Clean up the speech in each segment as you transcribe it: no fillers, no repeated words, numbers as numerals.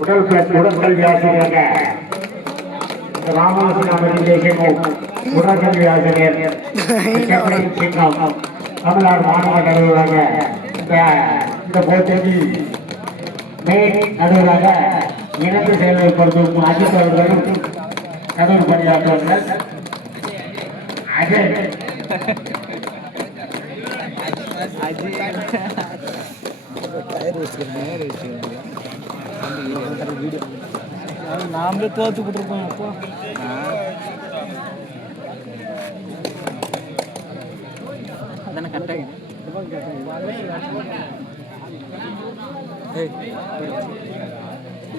உடற்கல்வி ஆசிரியராக ராமகிருஷ்ணன் உடற்கல்வி ஆசிரியர் சிங்கம் தமிழ்நாடு மாநில நடுவராக இந்த போட்டிக்கு மெயின் நடுவராக இணைந்து செயல்படுத்தும் அஜித் அவர்களும் நடுவர் பணியாற்றுவார்கள். அஜய் நாமளே தோத்து விட்டுருக்கோம். அப்போ அதானே கரெக்டாக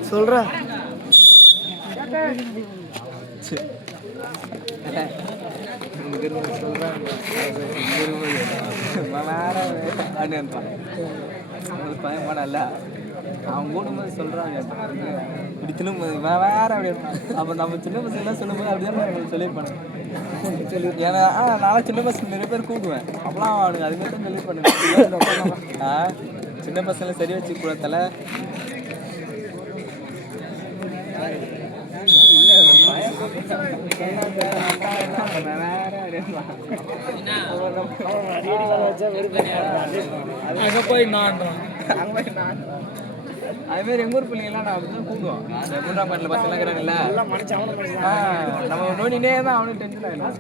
சொல்ற பயமாடல அவன் கூடும்போது சொல்றாங்க இப்படி திரும்ப வேற அப்படி அப்போ நம்ம சின்ன பசங்க சொல்லும்போது அப்படியே சொல்லியிருப்பாங்க. ஏன்னா நான் சின்ன பசங்க நிறைய பேர் கூப்பிடுவேன். அப்பெல்லாம் அவனுக்கு அதுக்கு தான் சொல்லியிருப்பானுங்க. சின்ன பசங்களை சரி வச்சு கூடத்தல அங்கே போய் நான் அதுமாரி எங்கள் ஊர் பிள்ளைங்கலாம் நான் அப்படி தான் கூப்பிடுவோம். அந்த மூன்றாம் பாட்டில் பசங்களாம் இருக்கிறாங்கல்ல, நம்ம நோண்டினே தான் அவனுக்கு டென்ஷன் ஆகிடும்.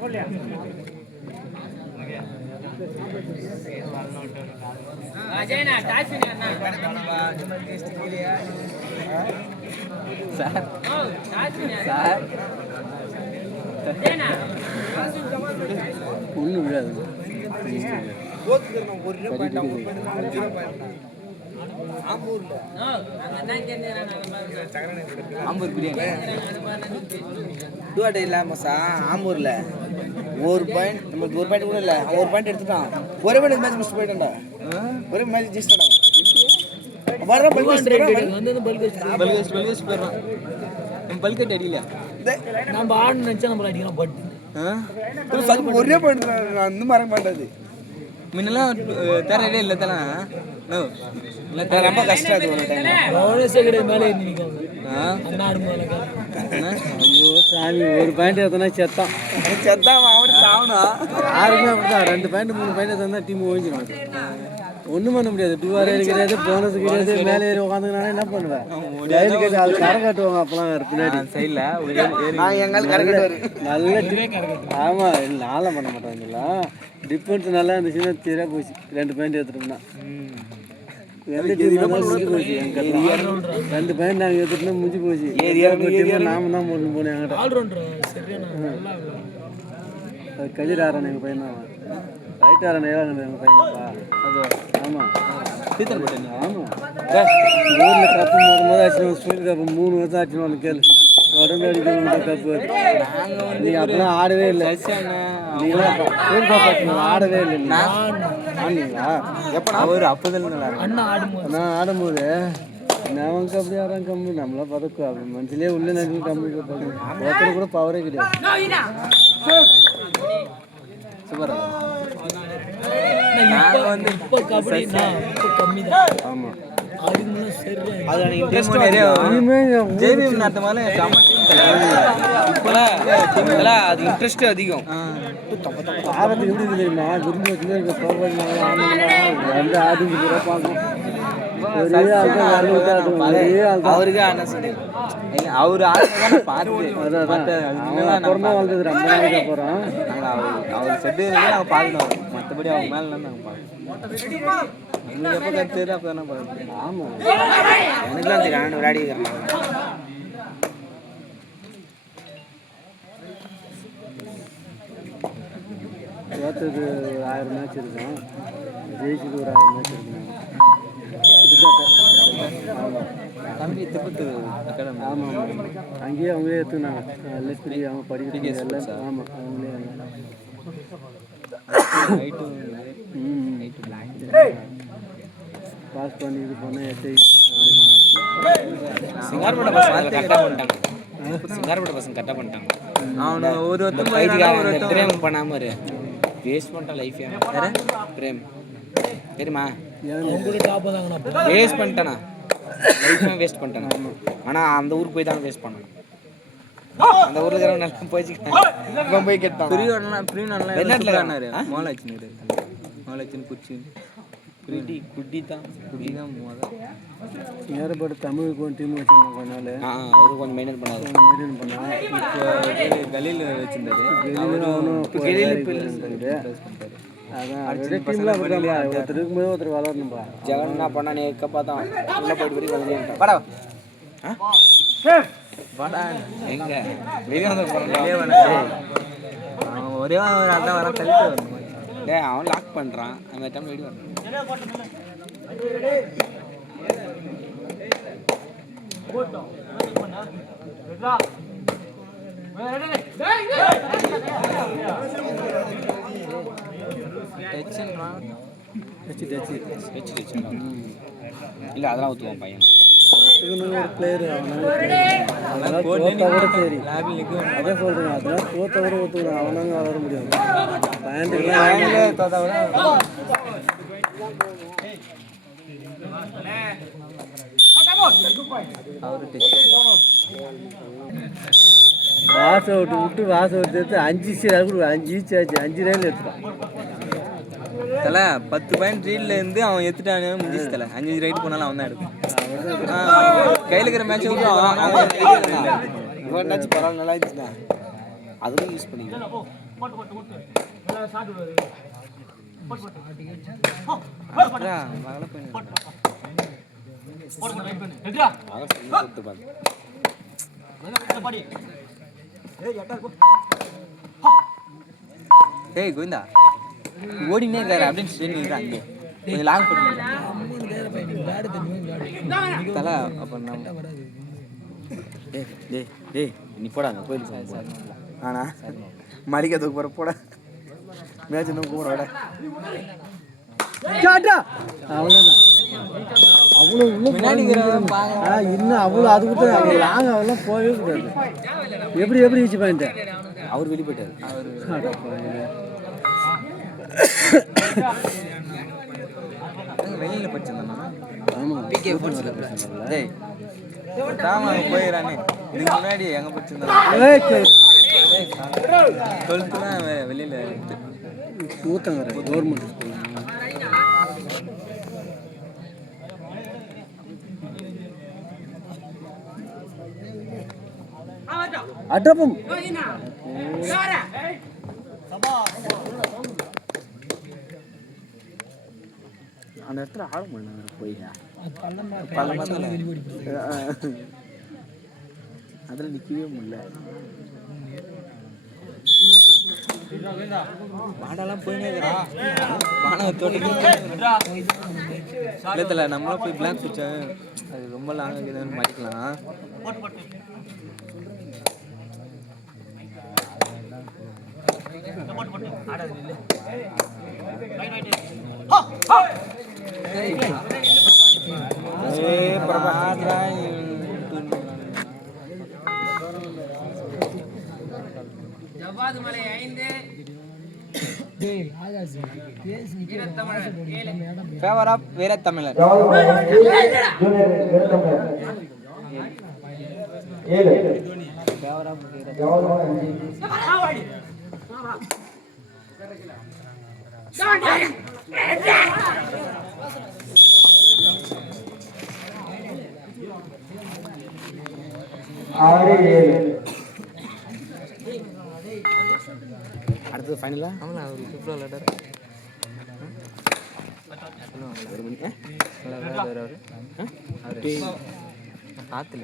சார் சார் ஒன்றும் விடாது. ஆம்பூர் பிரியாணி டூ இல்லாமல் ஆம்பூரில் ஒரு பாயிண்ட் நம்மளுக்கு ஒரு பாயிண்ட் கூட இல்லை. அவன் ஒரு பாயிண்ட் எடுத்துட்டான். ஒரே பாயிண்ட் மேட்ச் மிஸ் போயிட்டான்டா. ஒரே மேட்ச் ஜெயிச்சிட்டான். பல்கட் அடியில நம்ம ஆடு நினைச்சா நம்ம அடிக்கலாம். பட் ஒரே பாயிண்ட் அந்த மறக்க மாட்டாது. முன்னெல்லாம் தரவே இல்லை தானே. ரொம்ப கஷ்டம். அது ஒரு டைம் மேலே ஐயோ சாமி ஒரு பாயிண்ட் எத்தனா செத்தான் அவனுக்கு ஆகணும். யாருமே அப்படிதான் 2 பாயிண்ட் 3 பாயிண்ட் எத்தனா டீம் ஓய்ஞ்சிடும். ஒன்றும் பண்ண முடியாது. 2 கிடையாது, போனஸ் கிடையாது. மேலே ஏறி உட்காந்துனால என்ன பண்ணுவேன்? அது கரை காட்டுவாங்க. அப்பெல்லாம் பின்னாடி சைடில் நல்ல ஆமாம் நாளை பண்ண மாட்டாங்களா. டிஃபென்ஸ் நல்லா இருந்துச்சுன்னா சரியாக போச்சு. 2 பாயிண்ட் எடுத்துட்டோம்னா 2 பாயிண்ட் நாங்கள் எடுத்துட்டோம்னா முடிஞ்சு போச்சு. நாம தான் போட்டு போனேன். என்கிட்ட கதிர் ஆறான எங்கள் பையன் தான். ரைட் ஆறான ஏழாங்க எங்கள் பையன்ப்பா. அது ஆமாம் ஆமாம். ஊரில் கப்பு மொதல் ஆச்சு. ஸ்வீட் கப்பு 3 வருஷம் ஆச்சுன்னு ஒன்று கேளு. உடம்பு அடிக்கிற கப்பு நீங்கள் அப்பெல்லாம் ஆடவே இல்லை. நீங்களாம் ஆடவே இல்லை. ஆனீங்களா எப்போ? ஒரு அப்போதில் நான் ஆடும்போது நமக்கு அப்படியே ஆறாங்க கம்மி. நம்மளாம் பதக்கம் அப்படி மனசுலேயே உள்ள நினைச்சு கம்மி ஒருத்தர் கூட பவரே கிடையாது. சூப்பர். நாங்கள் வந்து இப்போ கபடி இப்போ கம்மி தான். ஆமாம் அது இன்ட்ரெஸ்ட் நிறைய இப்போலாம் அது இன்ட்ரெஸ்ட் அதிகம். ஆரம்பத்துக்கு எப்படி தெரியுமா? விரும்பி வந்து ஆடிக்கு கூட பார்க்கணும். அவருக்கு அவரு அப்புறமா வந்தது ரொம்ப நாளைக்கு அப்புறம் அவர் செட்டு நாங்கள் பார்க்கணும். மற்றபடி அவங்க மேலே நாங்கள் பார்க்கணும். உங்களுக்கு எப்போ கற்றுது அப்போ தானே பார்க்கணும். ஆமாம் எனக்குலாம் தெரியும். விளையாடி தோற்றுக்கு ஒரு 1000 மேட்ச் இருக்கும். ஜெயிச்சுக்கு ஒரு 1000 மேட்ச் இருக்கும். தம்பி திருப்பத்தூர் அகாடமி. ஆமாம் ஆமாம். அங்கேயே அவங்களே எடுத்துனாங்க. எல்எஸ்பி அவங்க படிக்கிறது எல்லாம். ஆமாம் அவங்களே பாஸ் பண்ணி இது பண்ண சிங்காரப்பட்ட பசங்க கரெக்டாக பண்ணிட்டாங்க. சிங்காரப்பட்ட பசங்க கரெக்டாக பண்ணிட்டாங்க. அவனு ஒரு ஒருத்தர் பிரேம் பண்ணாமல் வேஸ்ட் பண்ணிட்டான் லைஃப். பிரேம் தெரியுமா? வேஸ்ட் பண்ணிட்டானா லைஃபுமே வேஸ்ட் பண்ணிட்டேன். ஆனால் அந்த ஊருக்கு போய் தான் வேஸ்ட் பண்ணணும். அந்த ஊரில் இருக்கிறவங்க நல்லா போய் போய் கேட்பாங்க. மோலாச்சின்னு குச்சி குட்டி தான் நேரப்பட்டு தமிழுக்கு ஒரு டீம் வச்சுருந்தோம் கொஞ்ச நாள். அவரு கொஞ்சம் மெயின்டைன் பண்ணாரு. இப்போ வெளியில் வச்சுருந்தாரு. அதான் டீம்ல ஒருத்தர் இருக்கும்போது ஒருத்தர் வளரணும்பா. ஜெகன் என்ன பண்ணா நீ பார்த்தா உள்ள போயிட்டு வரைக்கும் வளர்ந்துட்டான். படா படா எங்க வெளியே வந்து ஒரே ஒரு அதான் வர தள்ளிட்டு வரணும். அவன் லாக் பண்ணுறான். அந்த டைம் வெளியே வரணும். இல்லை அதெல்லாம் ஊற்றுவான் பையன். ஒரு பிளேயர் அவனால தோத்தா கூட சரி. அதான் சொல்கிறேன், அதெல்லாம் தோத்தா கூட ஒத்துக்கணும். அவனாங்க வளர முடியாது. பேண்ட்டுலாம் தோத்தா கூட வாசை விட்டு எடுத்து 5 ஈச் ஆச்சு. 5 ரயில் எடுத்துட்டான் தலை. 10 பாயிண்ட் ரீல்லேருந்து அவன் எடுத்துட்டானு முடிஞ்சு தலை. 5 ரைட் போனாலும் அவன் தான் எடுப்பான். கையில் இருக்கிற மேட்ச் விட்டு இவனாச்சும் பரவாயில்ல, நல்லா இருந்துச்சுண்ணா. அதுவும் யூஸ் பண்ணிக்கலாம். ஏய் கோவிந்தா ஓடினே இருக்காரு அப்படின்னு சொல்லி அங்கே கொஞ்சம் லாங் பண்ணி தலை. அப்போ நம்ம டேய் நீ போடாங்க கோயிலுக்கு ஆனா மளிகைத்துக்கு போகிற போட மேட்ச் இன்னும் கூப்பிட அவ்வளோ இன்னும் அவ்வளோ அது கொடுத்து லாங் அவெல்லாம் போகவே கூடாது. எப்படி ஈச்சு பாயிண்ட் அவர் வெளியே போயிட்டார். வெளியில் படிச்சிருந்தா. ஆமாம் பிகே டேய் தாமா போயிடறானே. இதுக்கு முன்னாடி எங்கே படிச்சிருந்தா 12th வெளியில் ஊத்தங்க கவர்மெண்ட் ஸ்கூல். அட்ரப்பும் அந்த இடத்துல ஆட முடியல போய் அதில் நிற்கவே முடியல. மாடெல்லாம் போயினே இல்லத்துல நம்மளாம் போய் பிளாக் பிடிச்சா அது ரொம்ப லாங் ஆகுதுன்னு மாட்டிக்கலாம். ஃபேவர் ஆஃப் வீரத்தமிழர். அடுத்தது ஃபைனலா? ஆமாம் அவர் சூப்பராக விளையாடாரு. ஒரு மணி காத்துல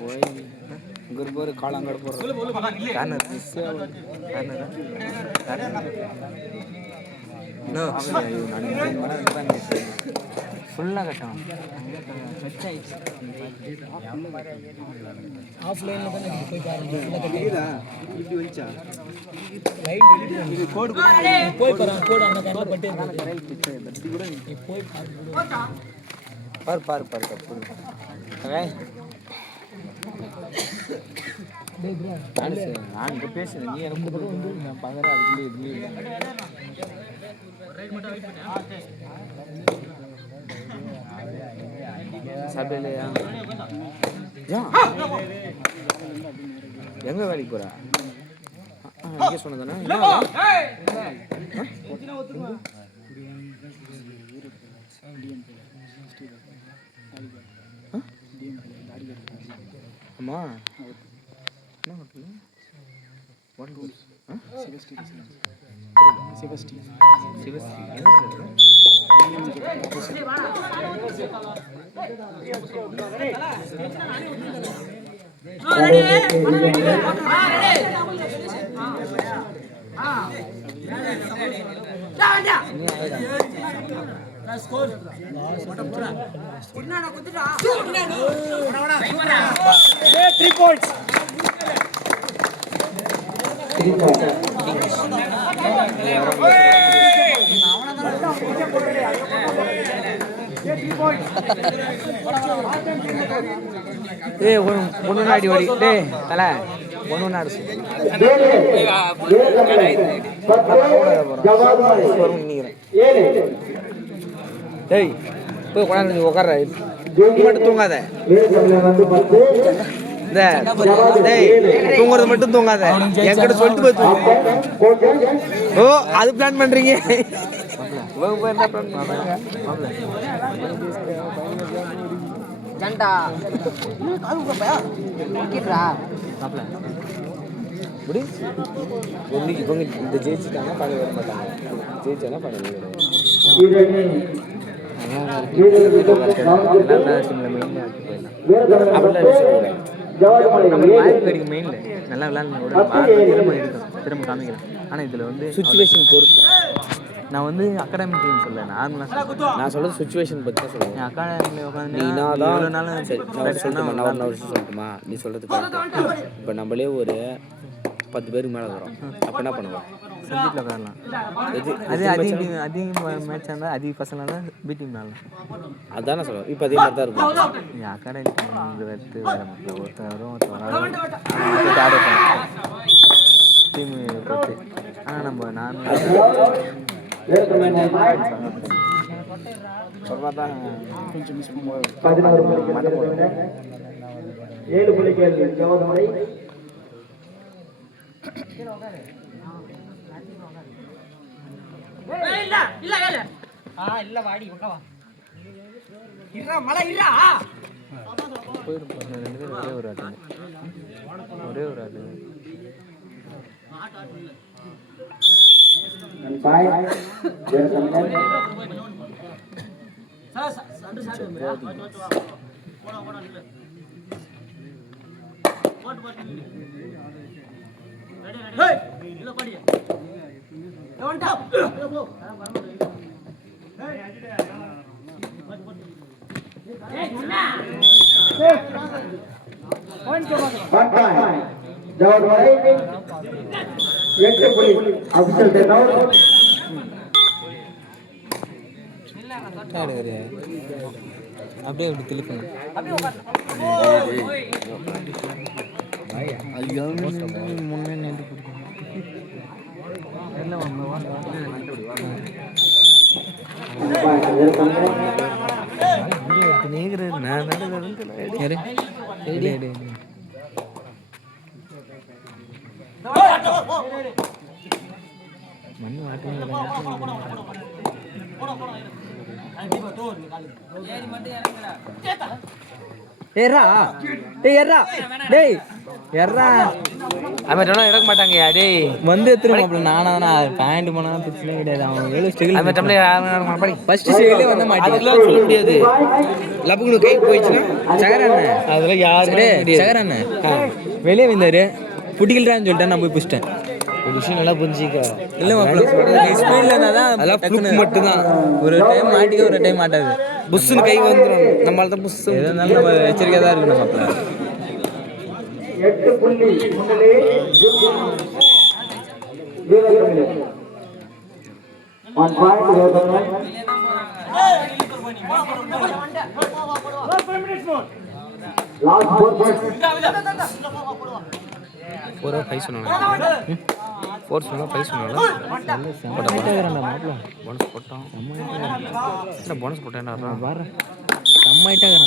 போய் இங்கே ஒரு போகிற காலங்காடு போடுறோம். ஃபுல்லாக கட்டணும். ஆஃப்லைனில் தானே போய் பாருங்க. இப்படி வந்துச்சா கோடு போய் பாருங்க. கோடு அந்த கண்ணில் பட்டு கூட போய் பாரு நான் இங்கே பேசுகிறேன். நீ எனக்கு வந்து நான் பார்க்குறேன். அதுக்குள்ளே இதுலேயே சாப்பிடலையா? எங்க வேலைக்கு போற? இங்கே சொன்னதானே? அம்மா என்ன ஹோட்டல்? What hotel? சிவஸ்ரீ ஒன்று அடி ஓடி டே தலை ஒன்று ஆடு டேய் போய் கொண்டாந்து உட்கார மட்டும் தூங்காத இந்த டேய் தூங்குறது மட்டும் தூங்காத என்கிட்ட சொல்லிட்டு போய் தூங்கு. ஓ அது பிளான் பண்றீங்க? என்ன பிளான் பண்றாங்க? இவங்க இந்த ஜெயிச்சுட்டாங்க பணம் வர மாட்டாங்க. ஜெயிச்சானா பணம் மெயின்ல நல்லா விளையாண்டு திரும்ப காமிக்கிறேன். ஆனால் இதில் வந்து சுச்சுவேஷன் பொறுத்து நான் வந்து அகாடமிக் டீம் சொல்ல நார்மலாக நான் சொல்கிறது சுச்சுவேஷன் பற்றி தான் சொல்லுவேன். அகாடமியில் உட்காந்து சொல்லட்டுமா? நீ சொல்கிறது இப்போ நம்மளே ஒரு 10 பேருக்கு மேலே வரும். அப்போ என்ன பண்ணுவோம்? சப்ஜெக்டில் உட்காரலாம். அது அதிக மேட்ச் இருந்தால் அதிக பசங்களாக இருந்தால் பி டீம் விளாடலாம். அதானே சொல்லுவேன். இப்போ அதே மாதிரி தான் இருக்கும். அகாடமிக் டீம் எடுத்து ஒருத்தர் வரும் டீம் பொறுத்து. ஆனால் நம்ம நார்மலாக கொஞ்சம் மிஸ் பண்ணுவோம். 7 புள்ளிகள் கவனமுறை. ஒரே ஒரு ஆட்டு அப்படியே அப்படி திருப்பணும். முன்னே நின்று மண்ணு எடுக்க மாட்டாங்கயா டேய் வந்து திரும்ப நானா பேண்ட் போனா பிரச்சனை கிடையாது. அவன் ஃபர்ஸ்ட் ஸ்டேஜ்ல வந்து மாட்டேன் சொல்ல முடியாது. லப்புக்கு கை போயிடுச்சுன்னா சகராண்ண அதெல்லாம் யாரு சகராண்ண வெளியே வந்தாரு புட்டிக்கல்றான்னு சொல்லிட்டேன். நான் போய் பிடிச்சிட்டேன். ஒரு விஷயம் நல்லா புரிஞ்சிக்க இல்லை ஸ்பீட்ல இருந்தால் தான் அதெல்லாம் ஃப்ளூக் மட்டும்தான். ஒரு டைம் மாட்டிக்க ஒரு டைம் மாட்டாது. புஷ்ஷுன்னு கை வந்துடும். நம்மளால தான் புஷ் எதுனாலும் நம்ம எச்சரிக்கையாக தான் இருக்கணும். அப்போ 8 புள்ளி முன்னிலை போனஸ் போட்டோம். போனஸ் போட்டேன். அம்மா ஆயிட்டாங்க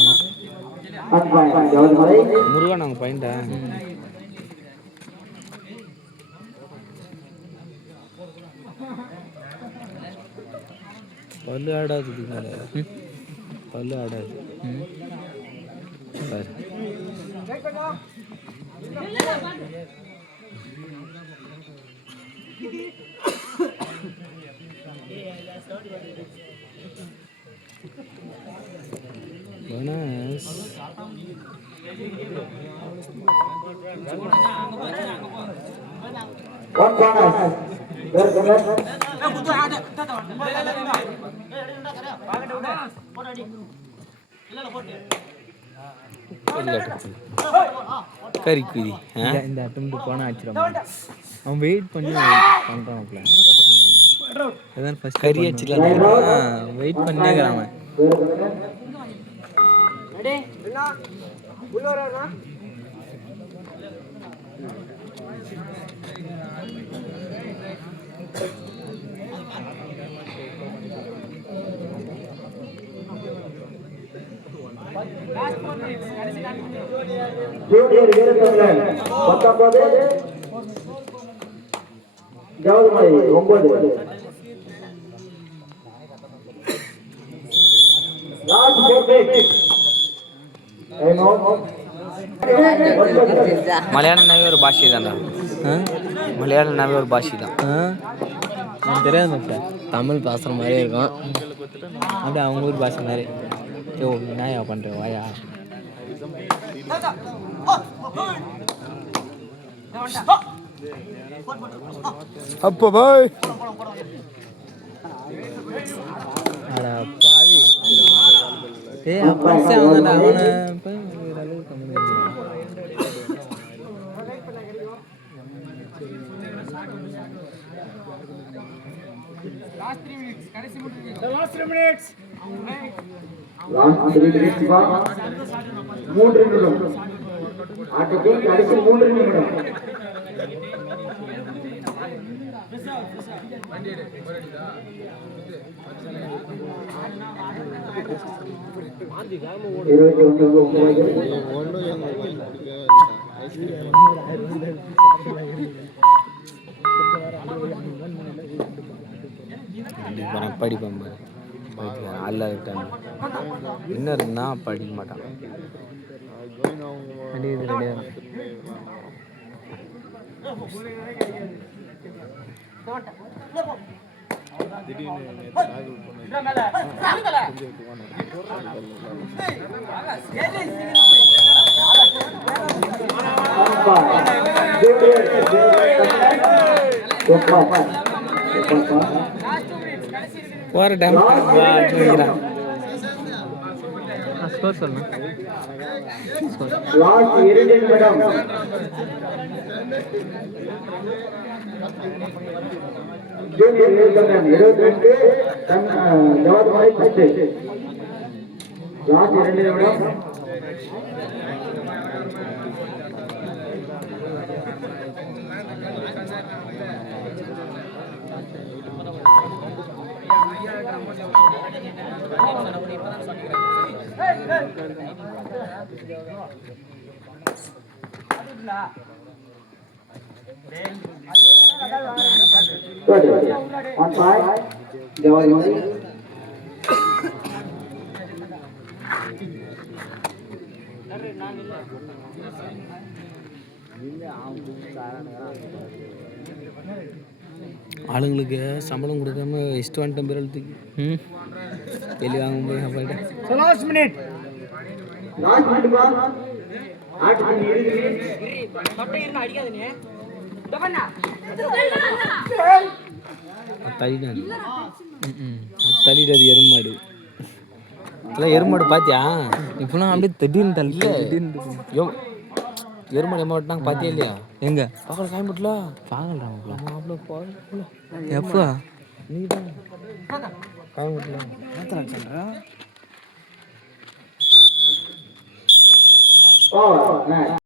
One point. Jawad Malay. Murugan அவங்க பையன்டா பல்லு ஆடாது இதுனால பல்லு ஆடாது பாரு bonus One bonus. கறிக்குதி இந்த அட்டம்ப்ட் போனால் ஆச்சிடும் அவன் வெயிட் பண்ணி பண்ணுறான் அதான் ஃபஸ்ட் கறி வச்சுக்கலாம் வெயிட் பண்ணிக்கிறான் அவன் Junior வீரத்தமிழன் 19 ஜவஹர் மலை 9 லாஸ்ட் 4 மினிட்ஸ் டைம் அவுட் மலையாளம்னாவே ஒரு பாஷை தான்டா மலையாளம்னாவே ஒரு பாஷை தான் எனக்கு தெரியாது மச்சான் தமிழ் பேசுகிற மாதிரியே இருக்கும் அப்படியே அவங்க ஊர் பாஷை மாதிரி யோ என்னயா பண்ணுற வாயா அப்போ பாய் அடா பாவி ஏய் அப்பா அவன்டா அவனை போய் ஒரு அளவுக்கு கம்மி லாஸ்ட் 3 மினிட்ஸ் 3 நிமிடம் ஆட்டத்தின் கடைசி 3 நிமிடம் படிப்பேன் அல்ல என்ன இருந்தா படிக்க மாட்டான் ஒரு டைம் ஸ்கோர் சொல்லணும் லாஸ்ட் 2 நிமிடம் ஜூனியர் வீரத்தமிழன் 22 ஜவஹர் மலை 10 லாஸ்ட் 2 நிமிடம் on 5 Jawahar Mali ஆளுங்களுக்கு சம்பளம் கொடுக்காம இஷ்டம் வந்துட்டேன் பேர் எழுத்துக்கு வெளியே வாங்க போய் போயிட்டேன் லாஸ்ட் மினிட் பா ஆட்டத்தின் இறுதி தள்ளிடாது எருமாடு இதெல்லாம் எருமாடு பார்த்தியா இப்போலாம் அப்படியே திடீர்னு தள்ளி எருமாடு எம்மா விட்டாங்க பார்த்தியா இல்லையா எங்க பக்கத்தில் காயம்பட்டுல பார்க்கலாம்ப்பா எப்போ நீ தான் காயம்பட்டுல ஓ